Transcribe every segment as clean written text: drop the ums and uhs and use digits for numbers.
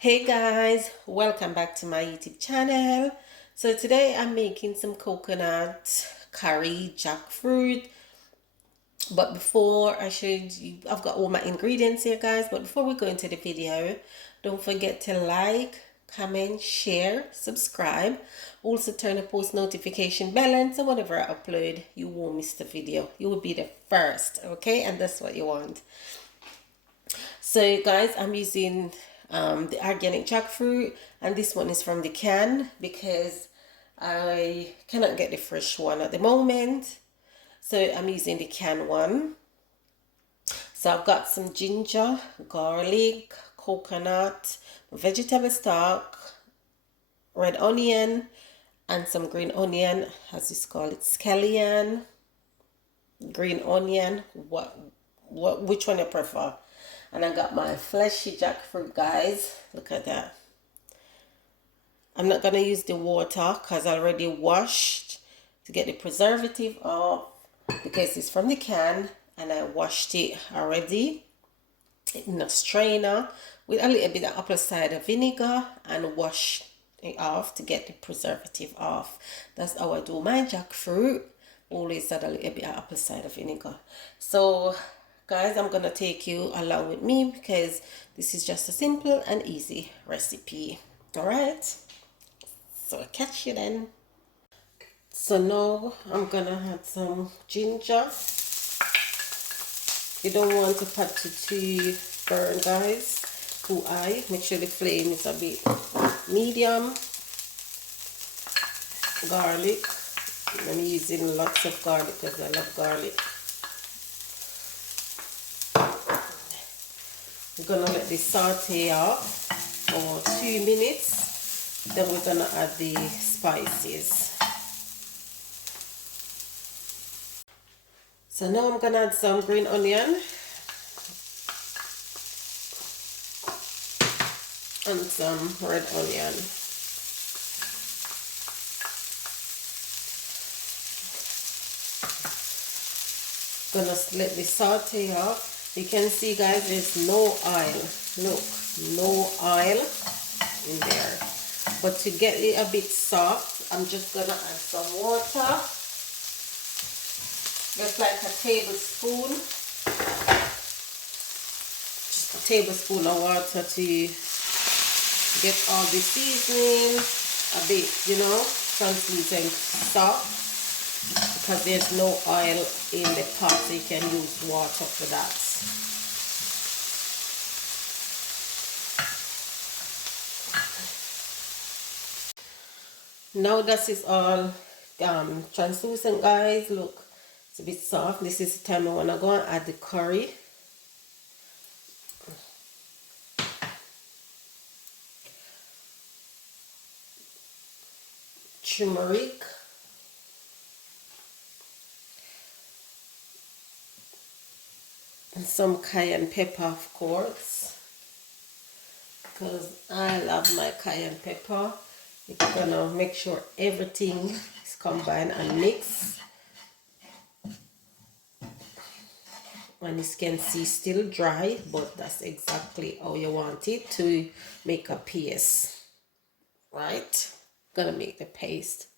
Hey guys, welcome back to my YouTube channel. So today I'm making some coconut curry jackfruit. But before I showed you, I've got all my ingredients here guys. But before we go into the video, don't forget to like, comment, share, subscribe. Also turn the post notification bell on so whenever I upload, you won't miss the video. You will be the first, okay? And that's what you want. So guys, I'm using the organic jackfruit, and this one is from the can because I cannot get the fresh one at the moment. So I'm using the can one. So I've got some ginger, garlic, coconut, vegetable stock, red onion, and some green onion, as you call it, scallion, green onion, which one you prefer. And I got my fleshy jackfruit guys. Look at that. I'm not gonna use the water because I already washed to get the preservative off because it's from the can and I washed it already in a strainer with a little bit of apple cider vinegar and wash it off to get the preservative off. That's how I do my jackfruit. Always add a little bit of apple cider vinegar. So guys, I'm gonna take you along with me because this is just a simple and easy recipe. All right, so I'll catch you then. So now I'm gonna add some ginger. You don't want the pot to burn guys, too high. Make sure the flame is a bit medium. Garlic, I'm using lots of garlic because I love garlic. We're gonna let this saute off for 2 minutes. Then we're gonna add the spices. So now I'm gonna add some green onion and some red onion. Gonna let this saute off. You can see guys, there's no oil. Look, no oil in there. But to get it a bit soft, I'm just gonna add some water. Just like a tablespoon. Just a tablespoon of water to get all the seasoning a bit, translucent soft. Because there's no oil in the pot, so you can use water for that. Now that is all translucent guys. Look, it's a bit soft. This is the time I want to go and add the curry. Turmeric. And some cayenne pepper, of course, because I love my cayenne pepper. It's gonna make sure everything is combined and mixed. And as you can see, still dry, but that's exactly how you want it to make a paste, right? Gonna make the paste.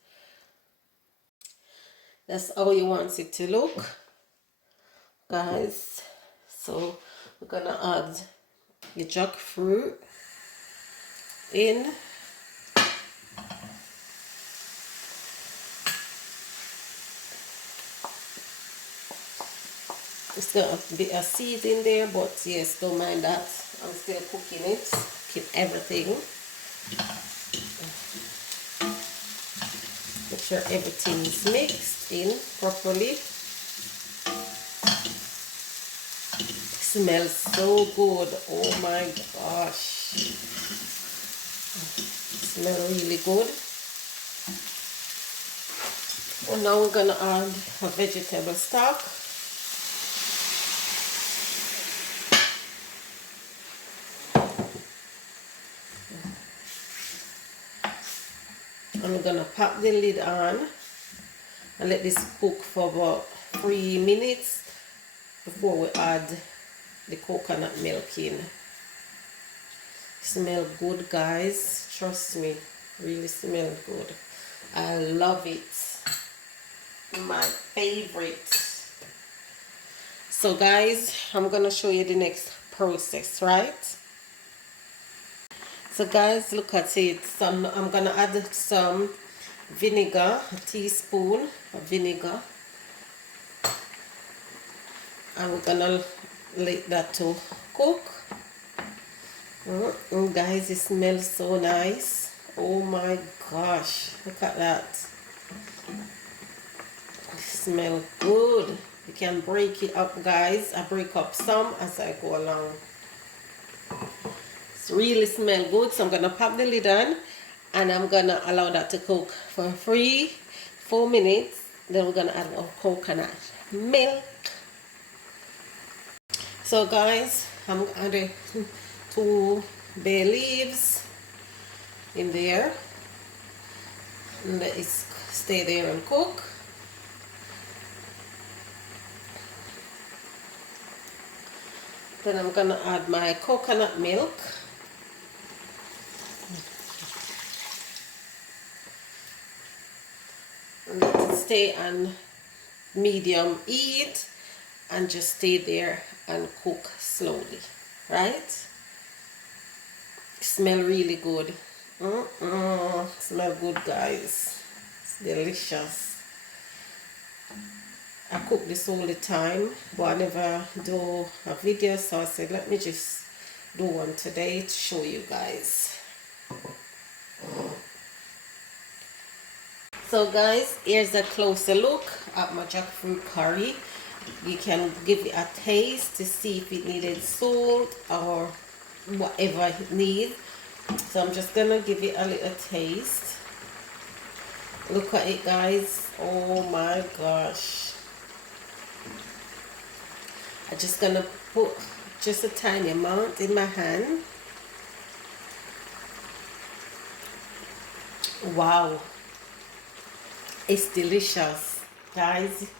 That's how you want it to look, guys. So we're gonna add the jackfruit in. It's got a bit of seeds in there, but yes, don't mind that. I'm still cooking it. Keep everything. Make sure everything is mixed in properly. Smells so good. Oh my gosh, smells really good. And now we're gonna add a vegetable stock. And we're gonna pop the lid on and let this cook for about 3 minutes before we add the coconut milk in. Smell good, guys. Trust me, really smell good. I love it. My favorite. So guys, I'm gonna show you the next process, right? So guys, look at it. I'm gonna add some vinegar, a teaspoon of vinegar, and we're gonna let that to cook. Guys, it smells so nice. Oh my gosh, look at that. It smells good. You can break it up, guys. I break up some as I go along. It's really smell good. So I'm gonna pop the lid on and I'm gonna allow that to cook for 4 minutes. Then we're gonna add our coconut milk. So guys, I'm adding 2 bay leaves in there. And let it stay there and cook. Then I'm gonna add my coconut milk. And let it stay on medium heat and just stay there and cook slowly, right? Smell really good. Smell good, guys. It's delicious. I cook this all the time, but I never do a video, so I said let me just do one today to show you guys. So guys, here's a closer look at my jackfruit curry. You can give it a taste to see if it needed salt or whatever it needs. So I'm just gonna give it a little taste. Look at it, guys. Oh my gosh. I'm just gonna put just a tiny amount in my hand. Wow, it's delicious, guys.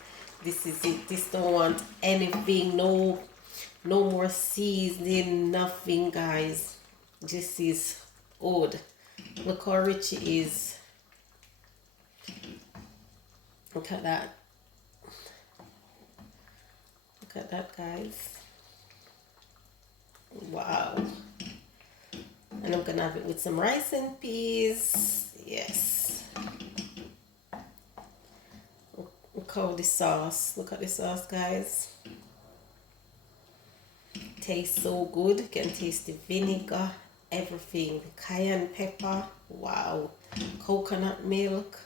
This is it. This don't want anything, no more seasoning, nothing, guys. This is good. Look how rich it is. Look at that. Look at that, guys. Wow. And I'm gonna have it with some rice and peas. Yes. Look how the sauce. Look at the sauce, guys. Tastes so good. You can taste the vinegar, everything. The cayenne pepper. Wow. Coconut milk.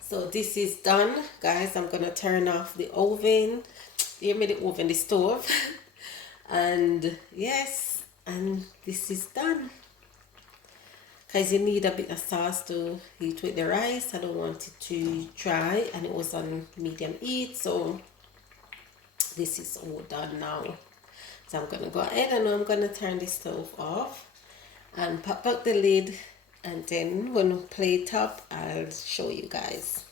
So this is done, guys. I'm gonna turn off the oven. Hear me, the oven, the stove. And yes, and this is done. Because you need a bit of sauce to eat with the rice. I don't want it to dry, and it was on medium heat, so this is all done now. So I'm gonna go ahead and I'm gonna turn the stove off and pop back the lid, and then when we plate up, I'll show you guys.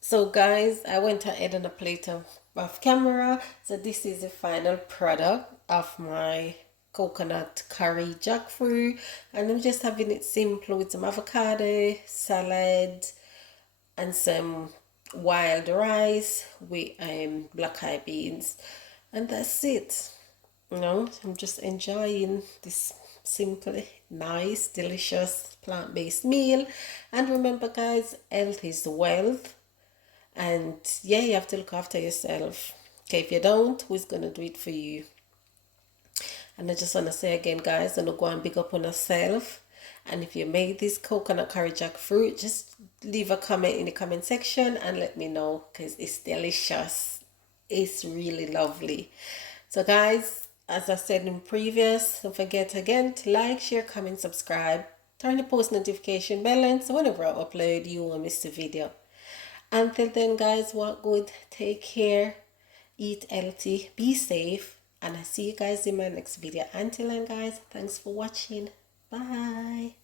So guys, I went ahead and a plate off camera. So this is the final product of my coconut curry jackfruit, and I'm just having it simple with some avocado, salad, and some wild rice with black eyed beans, and that's it. You know, I'm just enjoying this simple, nice, delicious plant-based meal. And remember, guys, health is wealth. And yeah, you have to look after yourself. Okay, if you don't, who's gonna do it for you? And I just want to say again, guys, don't go and big up on yourself. And if you made this coconut curry jackfruit, just leave a comment in the comment section and let me know, because it's delicious. It's really lovely. So guys, as I said in previous, don't forget again to like, share, comment, subscribe, turn the post notification bell on so whenever I upload, you won't miss the video. Until then, guys, walk good, take care, eat healthy, be safe, and I see you guys in my next video. Until then, guys, thanks for watching. Bye.